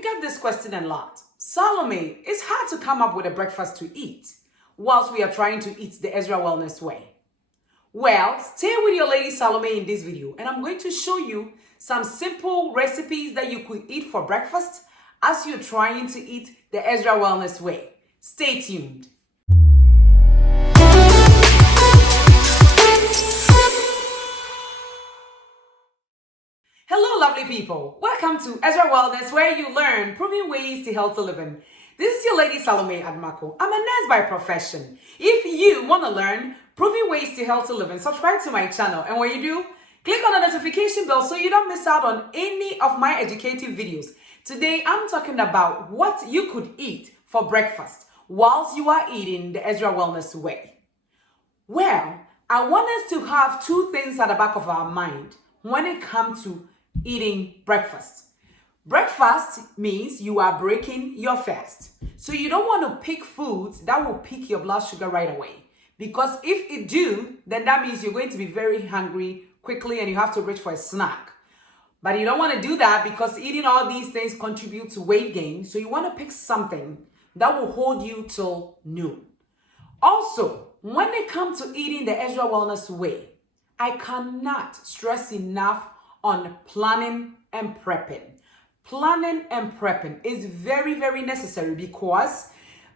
I get this question a lot. Salome, it's hard to come up with a breakfast to eat whilst we are trying to eat the Ezra Wellness way. Well, stay with your lady Salome in this video, and I'm going to show you some simple recipes that you could eat for breakfast as you're trying to eat the Ezra Wellness way. Stay tuned. Hello, lovely people. Welcome to Ezra Wellness, where you learn proven ways to healthy living. This is your lady Salome Admako. I'm a nurse by profession. If you want to learn proven ways to healthy living, subscribe to my channel. And when you do, click on the notification bell so you don't miss out on any of my educative videos. Today, I'm talking about what you could eat for breakfast whilst you are eating the Ezra Wellness way. Well, I want us to have two things at the back of our mind when it comes to eating breakfast. Breakfast means you are breaking your fast. So you don't want to pick foods that will pick your blood sugar right away. Because if it do, then that means you're going to be very hungry quickly and you have to reach for a snack. But you don't want to do that because eating all these things contribute to weight gain. So you want to pick something that will hold you till noon. Also, when it comes to eating the Ezra Wellness way, I cannot stress enough on planning and prepping. Planning and prepping is very, very necessary because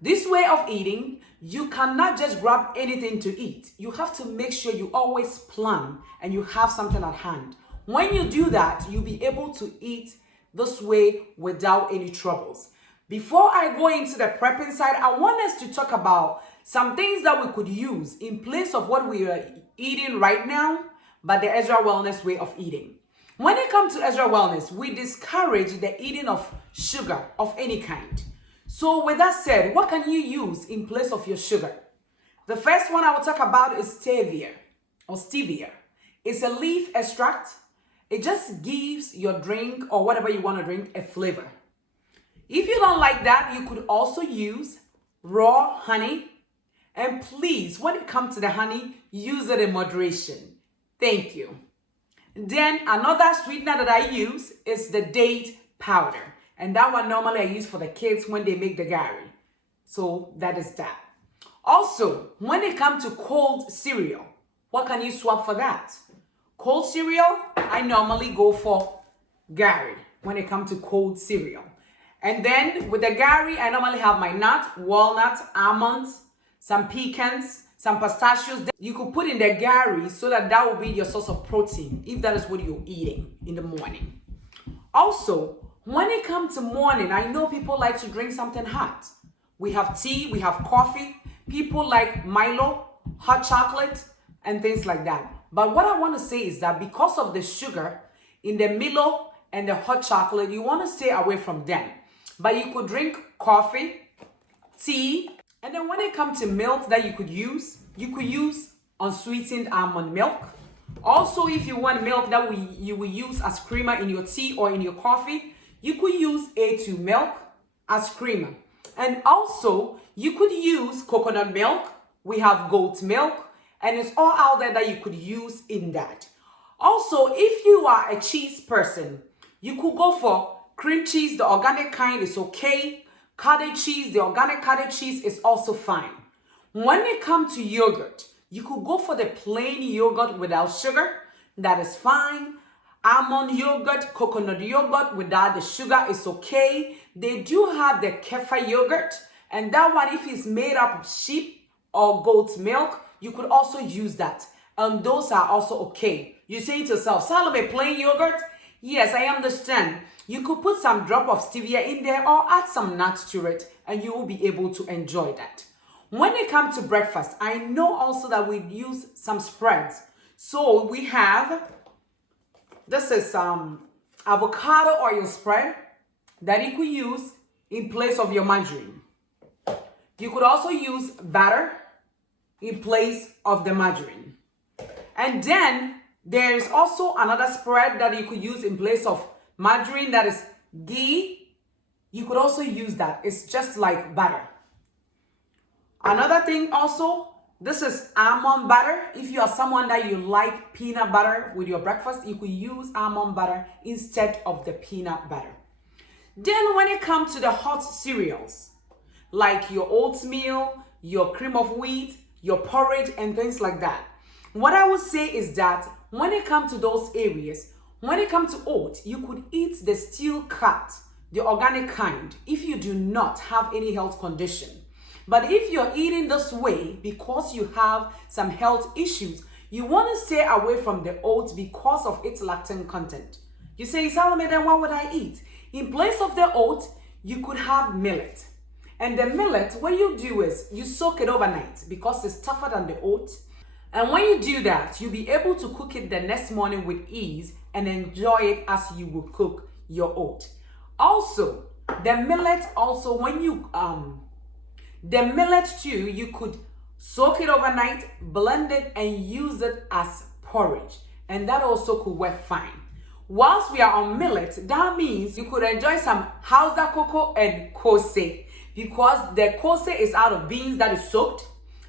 this way of eating, you cannot just grab anything to eat. You have to make sure you always plan and you have something at hand. When you do that, you'll be able to eat this way without any troubles. Before I go into the prepping side, I want us to talk about some things that we could use in place of what we are eating right now, but the Ezra Wellness way of eating. When it comes to Ezra Wellness, we discourage the eating of sugar of any kind. So with that said, what can you use in place of your sugar? The first one I will talk about is stevia or stevia. It's a leaf extract. It just gives your drink or whatever you want to drink a flavor. If you don't like that, you could also use raw honey. And please, when it comes to the honey, use it in moderation. Thank you. Then another sweetener that I use is the date powder. And that one normally I use for the kids when they make the gari. So that is that. Also, when it comes to cold cereal, what can you swap for that? Cold cereal, I normally go for gari when it comes to cold cereal. And then with the gari, I normally have my nut, walnuts, almonds, some pecans, some pistachios that you could put in the gari so that will be your source of protein if that is what you're eating in the morning. Also, when it comes to morning, I know people like to drink something hot. We have tea, we have coffee. People like Milo, hot chocolate, and things like that. But what I want to say is that because of the sugar in the Milo and the hot chocolate, you want to stay away from them. But you could drink coffee, tea, and then when it comes to milk that you could use unsweetened almond milk. Also, if you want milk that you will use as creamer in your tea or in your coffee, you could use A2 milk as creamer. And also, you could use coconut milk. We have goat milk, and it's all out there that you could use in that. Also, if you are a cheese person, you could go for cream cheese. The organic kind is okay. Cottage cheese, the organic cottage cheese is also fine. When it comes to yogurt, you could go for the plain yogurt without sugar. That is fine. Almond yogurt, coconut yogurt without the sugar is okay. They do have the kefir yogurt, and that one, if it's made up of sheep or goat's milk, you could also use that. And those are also okay. You say to yourself, Salome, plain yogurt? Yes, I understand. You could put some drop of stevia in there or add some nuts to it, and you will be able to enjoy that. When it comes to breakfast, I know also that we use some spreads. So we have, this is avocado oil spread that you could use in place of your margarine. You could also use butter in place of the margarine. And then there is also another spread that you could use in place of margarine, that is ghee. You could also use that. It's just like butter. Another thing also, this is almond butter. If you are someone that you like peanut butter with your breakfast, you could use almond butter instead of the peanut butter. Then when it comes to the hot cereals, like your oatmeal, your cream of wheat, your porridge, and things like that, what I would say is that when it comes to those areas, when it comes to oats, you could eat the steel cut, the organic kind, if you do not have any health condition. But if you're eating this way because you have some health issues, you want to stay away from the oats because of its lactose content. You say, Salome, then what would I eat? In place of the oats, you could have millet. And the millet, what you do is you soak it overnight because it's tougher than the oats. And when you do that, you'll be able to cook it the next morning with ease and enjoy it as you would cook your oat. Also, the millet too, you could soak it overnight, blend it, and use it as porridge. And that also could work fine. Whilst we are on millet, that means you could enjoy some Hawusa koko and koose, because the koose is out of beans that is soaked,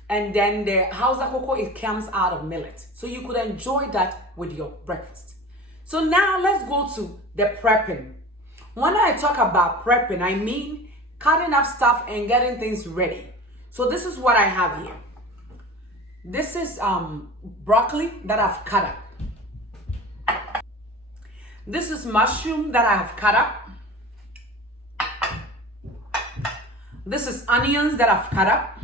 and then the Hawusa koko, it comes out of millet. So you could enjoy that with your breakfast. So now let's go to the prepping. When I talk about prepping, I mean cutting up stuff and getting things ready. So this is what I have here. This is broccoli that I've cut up. This is mushroom that I have cut up. This is onions that I've cut up.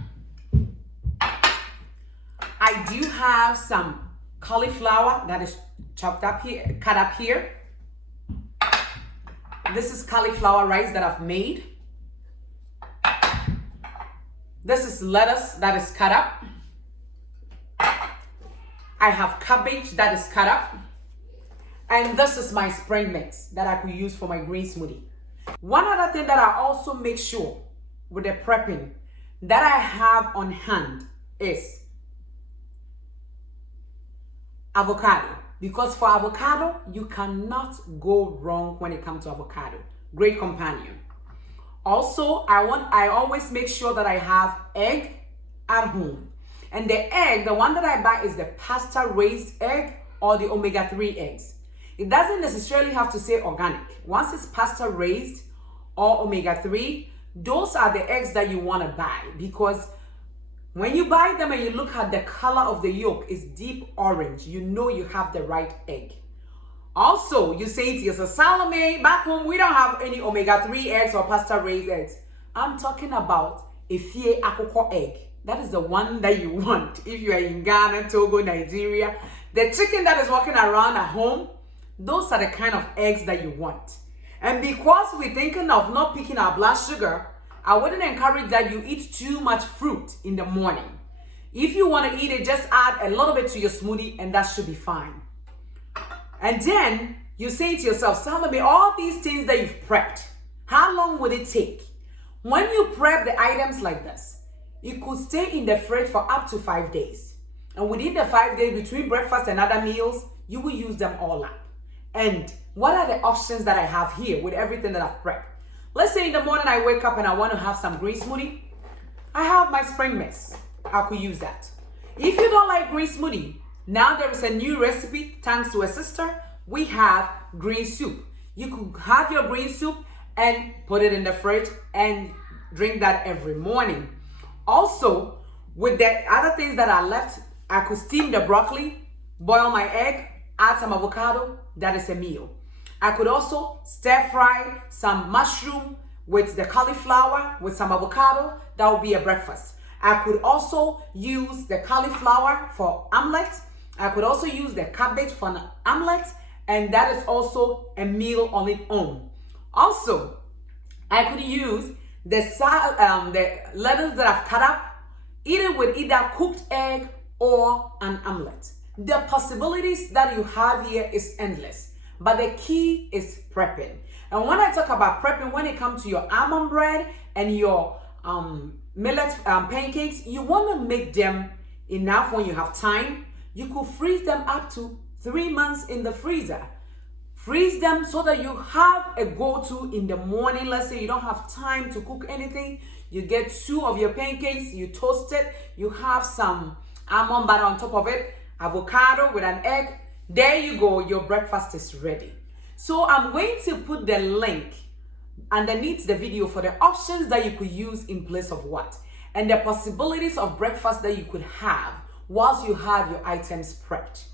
I do have some cauliflower that is chopped up here, cut up here. This is cauliflower rice that I've made. This is lettuce that is cut up. I have cabbage that is cut up. And this is my spring mix that I could use for my green smoothie. One other thing that I also make sure with the prepping that I have on hand is avocado. Because for avocado, you cannot go wrong when it comes to avocado. Great companion. Also, I always make sure that I have egg at home. And the egg, the one that I buy is the pasture-raised egg or the omega-3 eggs. It doesn't necessarily have to say organic. Once it's pasture-raised or omega-3, those are the eggs that you want to buy, because when you buy them and you look at the color of the yolk, it's deep orange. You know you have the right egg. Also, you say to yourself, Salome, back home, we don't have any omega-3 eggs or pasture-raised eggs. I'm talking about a fie akoko egg. That is the one that you want if you are in Ghana, Togo, Nigeria. The chicken that is walking around at home, those are the kind of eggs that you want. And because we're thinking of not picking our blood sugar, I wouldn't encourage that you eat too much fruit in the morning. If you want to eat it, just add a little bit to your smoothie and that should be fine. And then you say to yourself, Salome, all these things that you've prepped, how long would it take? When you prep the items like this, it could stay in the fridge for up to 5 days. And within the 5 days, between breakfast and other meals, you will use them all up. And what are the options that I have here with everything that I've prepped? Let's say in the morning I wake up and I want to have some green smoothie. I have my spring mix. I could use that. If you don't like green smoothie, now there is a new recipe thanks to a sister. We have green soup. You could have your green soup and put it in the fridge and drink that every morning. Also, with the other things that are left, I could steam the broccoli, boil my egg, add some avocado. That is a meal. I could also stir fry some mushroom with the cauliflower with some avocado. That would be a breakfast. I could also use the cauliflower for omelette. I could also use the cabbage for an omelette, and that is also a meal on its own. Also, I could use the lettuce that I've cut up, eat it with either cooked egg or an omelette. The possibilities that you have here is endless, but the key is prepping. And when I talk about prepping, when it comes to your almond bread and your millet pancakes, you want to make them enough when you have time. You could freeze them up to 3 months in the freezer. Freeze them so that you have a go-to in the morning. Let's say you don't have time to cook anything. You get 2 of your pancakes, you toast it, you have some almond butter on top of it, avocado with an egg. There you go, your breakfast is ready. So I'm going to put the link underneath the video for the options that you could use in place of what, and the possibilities of breakfast that you could have whilst you have your items prepped.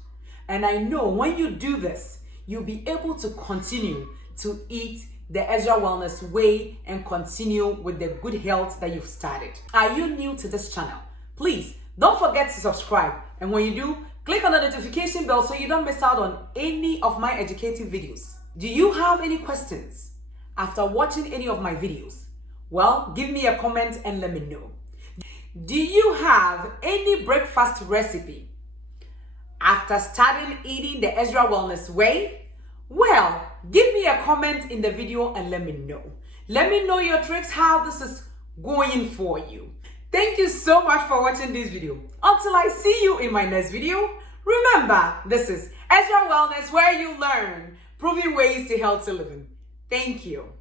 And I know when you do this, you'll be able to continue to eat the Ezra Wellness way and continue with the good health that you've started. Are you new to this channel? Please don't forget to subscribe, and when you do, click on the notification bell so you don't miss out on any of my educative videos. Do you have any questions after watching any of my videos? Well, give me a comment and let me know. Do you have any breakfast recipe after starting eating the Ezra Wellness way? Well, give me a comment in the video and let me know. Let me know your tricks, how this is going for you. Thank you so much for watching this video. Until I see you in my next video, remember, this is Ezra Wellness, where you learn proven ways to healthy living. Thank you.